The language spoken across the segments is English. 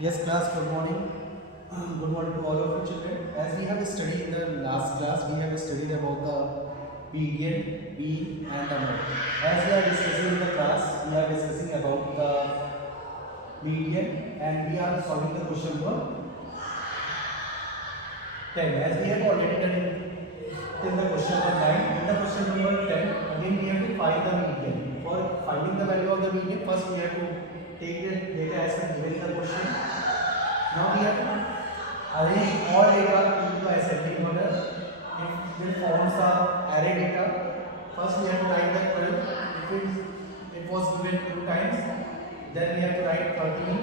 Yes, class, good morning. Good morning to all of you children. As we have studied in the last class, we have studied about the median, mean and the mode. As we are discussing in the class, we are discussing about the median and we are solving the question number 10. As we have already done in the question number 9, in the question number 10, again we have to find the median. For finding the value of the median, first we have to take the data as per given in the question. Now we have to arrange all data into ascending order. If this forms the array data, first we have to write the 12. If it was given 2 times, then we have to write 13.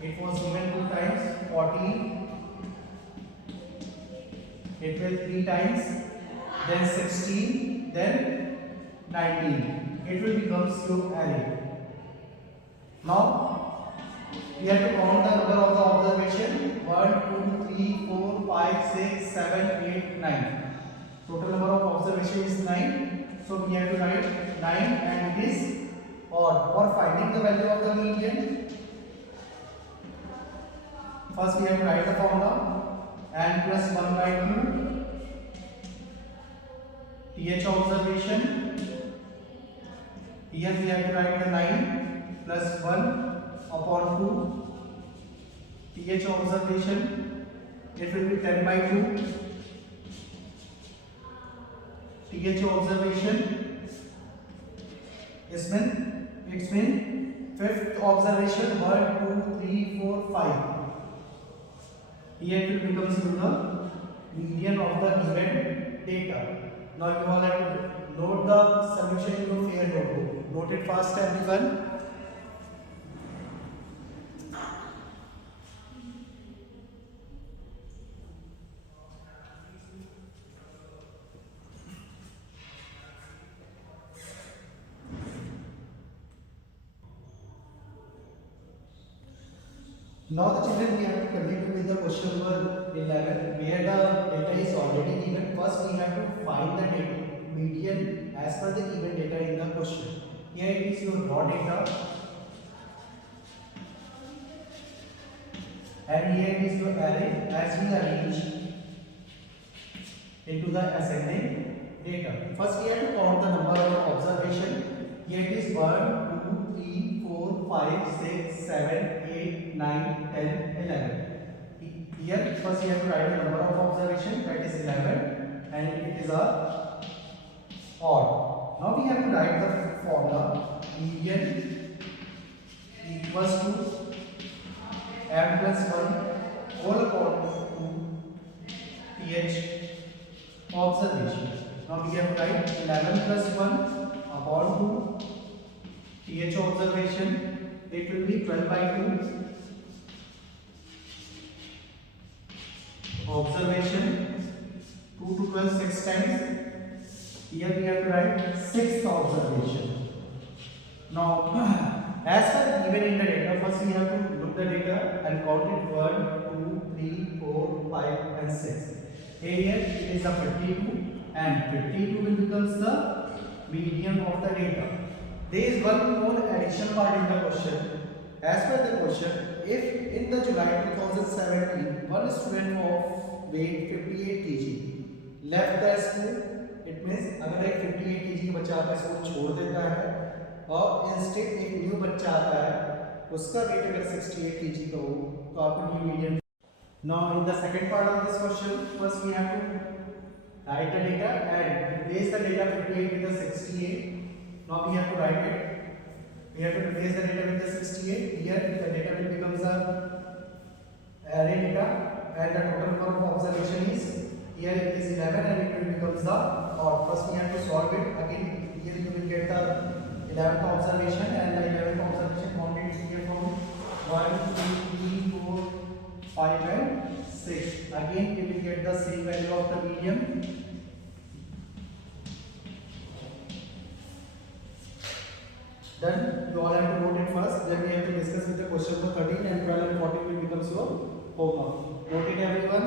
It was given 2 times, 14. It will 3 times, then 16, then 19. It will become your array. Now we have to count the number of the observation 1, 2, 3, 4, 5, 6, 7, 8, 9. Total number of observation is 9. So we have to write 9 and it is odd. For finding the value of the median, first we have to write the formula n plus 1 by 2 th observation. Here we have to write the 9 plus 1 upon 2 th observation. It will be 10 by 2 th observation. It's been fifth observation 1, 2, 3, 4, 5. Here it becomes the median of the given data. Now you all have to note the solution in your fair notebook. Note it fast, everyone. Now the children, we have to continue with the question number 11 where the data is already given. First we have to find the data median as per the given data in the question. Here it is your raw data and here it is your array as we arrange into the ascending data. First we have to count the number of observation. Here it is 1, 2, 3, 4, 5, 6, 7, 8, 9, 10, 11. Here first we have to write the number of observation, that is 11, and it is a odd. Now we have to write the formula median equals to m plus 1 whole upon 2 th observation. Now we have to write 11 plus 1 upon 2 th observation. It will be 12 by 2 observation. 2 to 12 6 times. Here we have to write 6th observation. Now as per given in the data, first we have to look the data and count it 1, 2, 3, 4, 5 and 6. Here it is a 52 and 52 will becomes the median of the data. There is one more additional part in the question. As per the question, if in the July 2017 one student of weight 58 kg left the school, it means अगर एक 58 kg का बच्चा आपका school छोड़ देता है और instead एक न्यू बच्चा आता है उसका वेट अगर 68 kg का हो तो आपको new median. Now in the second part of this question, first we have to write the data and replace the data 58 with the 68. Now we have to write it. We have to replace the data with the 68. Here the data will becomes the array data and the total number of observation is, here it is 11 and it will becomes the odd. First we have to solve it. Again here you will get the 11th observation and the 11th observation counted here from 1, 2, 3, 4, 5 and 6. Again we will get the same value of the median. Then you all have to note it first. Then we have to discuss with the question number 13 and 12 and 14 will becomes your homework. Note it everyone.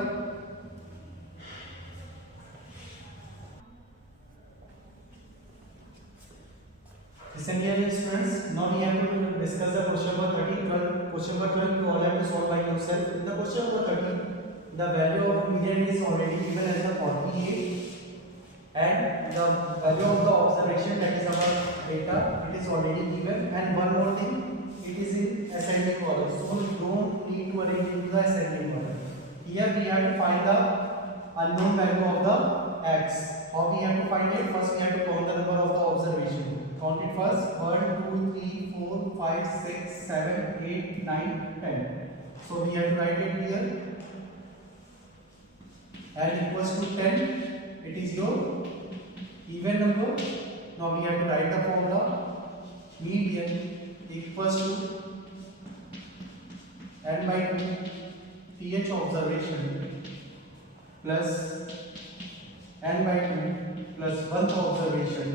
Listen here students. Now we have to discuss the question number 13, 12. Question number 12 you all have to question number 13, the value of median is already given as a 48 and the value of the observation, that is our data, it is already given, and one more thing, it is in ascending order, so we don't need to arrange into the ascending order. Here we have to find the unknown value of the x. How we have to find it? First we have to count the number of the observation. Count it first. 1 2 3 4 5 6 7 8 9 10. So we have to write it here, and equals to 10. It is your even number. Now we have to write the formula. Median equals to n by 2 ph observation plus n by 2 plus 1th observation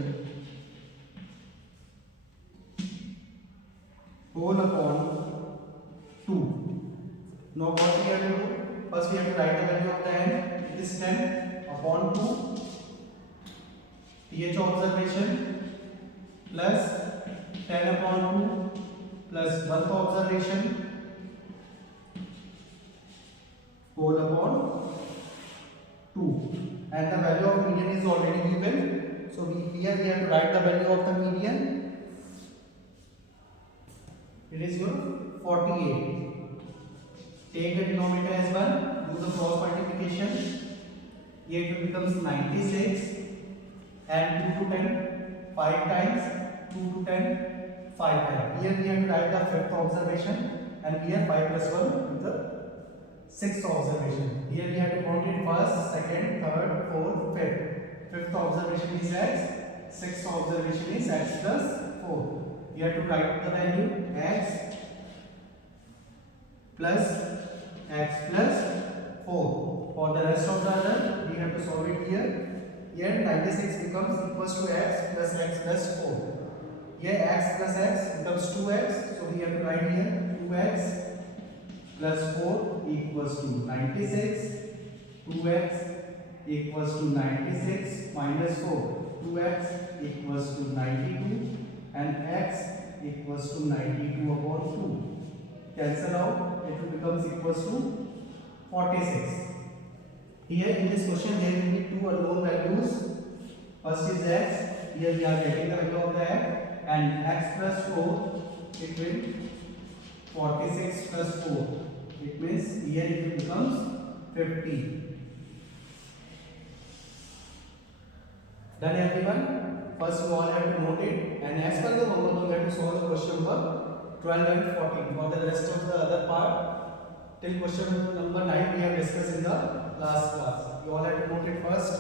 whole upon 2. Now what we have to do? First we have to write the value of the n. It is 10 upon 2 pH observation plus 10 upon 2 plus 1th observation whole upon 2, and the value of median is already given. So here we have to write the value of the median. It is your 48. Take the denominator as 1, do the cross multiplication. Here it becomes 96 and 2 to 10 5 times, 2 to 10 5 times. Here we have to write the 5th observation, and here 5 plus 1 is the 6th observation. Here we have to count it first, second, third, fourth, fifth. 5th observation is x, 6th observation is x plus 4. We have to write the value x plus 4. For the rest of the other, we have to solve it here. Here 96 becomes equals to x plus 4. Here x plus x becomes 2x, so we have to write here 2x plus 4 equals to 96. 2x equals to 96 minus 4. 2x equals to 92 and x equals to 92 upon 2. Cancel out, it becomes equals to 46. Here in this question there will be two unknown values. First is x, here we are getting the value of the x, and x plus 4, it will 46 plus 4. It means here it becomes 50. Done everyone? First you all have to note it, and as per the homework you have to solve the question number 12 and 14. For the rest of the other part, till question number 9 we have discussed in the last class. You all have to note it first.